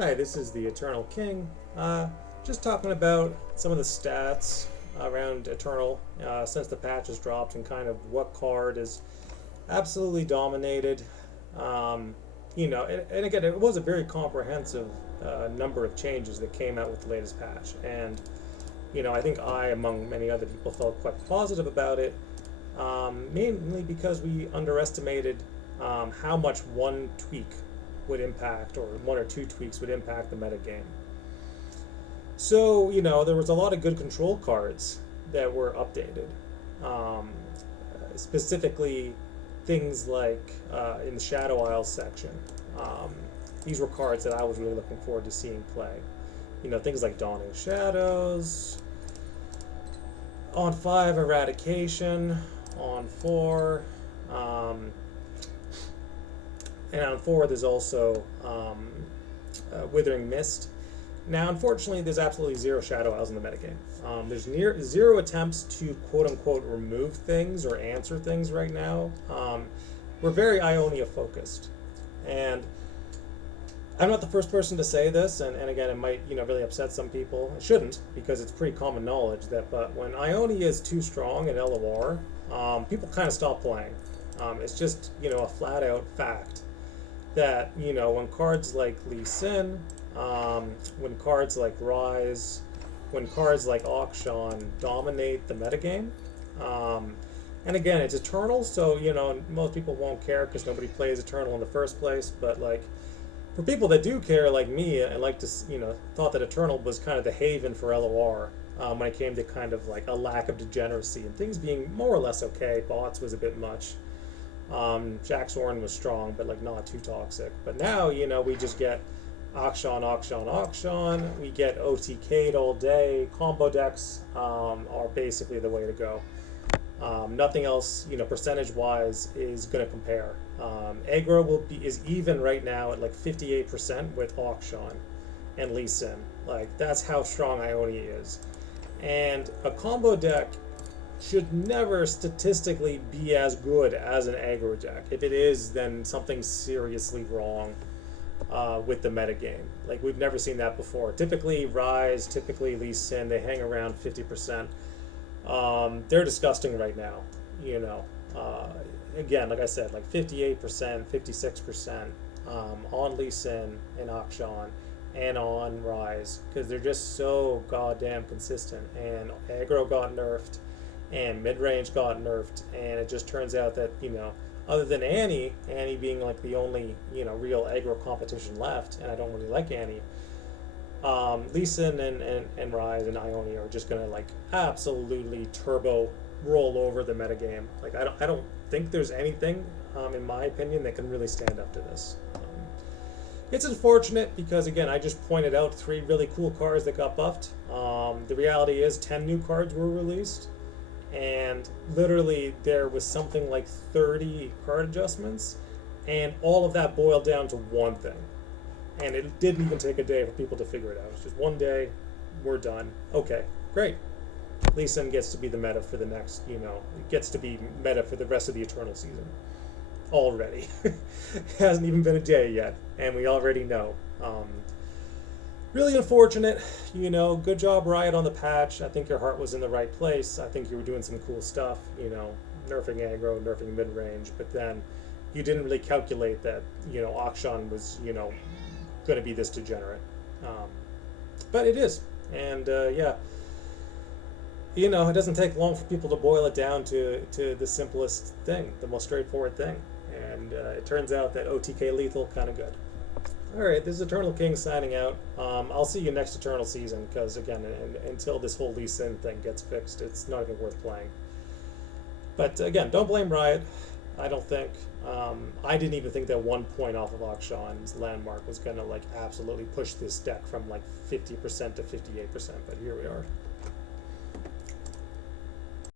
Hi, this is the Eternal King. Just talking about some of the stats around Eternal since the patch has dropped and kind of what card is absolutely dominated. Um, and again, it was a very comprehensive number of changes that came out with the latest patch. And, I think among many other people, felt quite positive about it, mainly because we underestimated how much one tweak would impact, or one or two tweaks would impact the metagame. So, there was a lot of good control cards that were updated. Um, Specifically, things like in the Shadow Isles section. Um, these were cards that I was really looking forward to seeing play. Things like Dawning Shadows, on 5, Eradication, on 4, um, and on 4 there's also Withering Mist. Now, unfortunately, there's absolutely zero Shadow Isles in the metagame. There's near zero attempts to quote-unquote remove things or answer things right now. We're very Ionia focused. And I'm not the first person to say this, and again, it might really upset some people. It shouldn't, because it's pretty common knowledge that but when Ionia is too strong in LOR, people kind of stop playing. It's just a flat-out fact that when cards like Lee Sin, when cards like Rise, when cards like Auction dominate the metagame, and again, it's Eternal, so most people won't care because nobody plays Eternal in the first place. But like for people that do care, like me, and like to thought that Eternal was kind of the haven for LOR. When it came to kind of like a lack of degeneracy and things being more or less okay. Bots was a bit much. Jack Soren was strong, but like not too toxic. But now, we just get auction, auction, auction. We get OTK'd all day. Combo decks are basically the way to go. Nothing else, percentage-wise, is going to compare. Aggro is even right now at like 58% with auction and Lee Sin. Like that's how strong Ionia is, and a combo deck should never statistically be as good as an aggro deck. If it is, then something's seriously wrong with the metagame. Like we've never seen that before. Typically Rise, typically Lee Sin, they hang around 50%. They're disgusting right now. Again, like I said, like 58%, 56% on Lee Sin and Akshan and on Rise, because they're just so goddamn consistent. And aggro got nerfed, and mid-range got nerfed, and it just turns out that other than Annie being like the only real aggro competition left, and I don't really like Annie. Lee Sin and Rise and Ionia are just gonna like absolutely turbo roll over the metagame. Like I don't think there's anything, in my opinion, that can really stand up to this. It's unfortunate because again, I just pointed out 3 really cool cards that got buffed. The reality is 10 new cards were released, and literally there was something like 30 card adjustments, and all of that boiled down to one thing. And it didn't even take a day for people to figure it out. It's just one day, we're done. Okay, great. Lee Sin gets to be the meta for the next, it gets to be meta for the rest of the Eternal season. Already. It hasn't even been a day yet, and we already know. Really unfortunate. Good job, Riot, on the patch. I think your heart was in the right place. I think you were doing some cool stuff, nerfing aggro, nerfing mid-range, but then you didn't really calculate that, Akshan was, going to be this degenerate. But it is. And, yeah. It doesn't take long for people to boil it down to the simplest thing, the most straightforward thing. And it turns out that OTK lethal, kind of good. Alright, this is Eternal King signing out. I'll see you next Eternal season, because again, until this whole Lee Sin thing gets fixed, it's not even worth playing. But again, don't blame Riot, I don't think. I didn't even think that 1 point off of Akshan's landmark was going to like absolutely push this deck from like 50% to 58%, but here we are.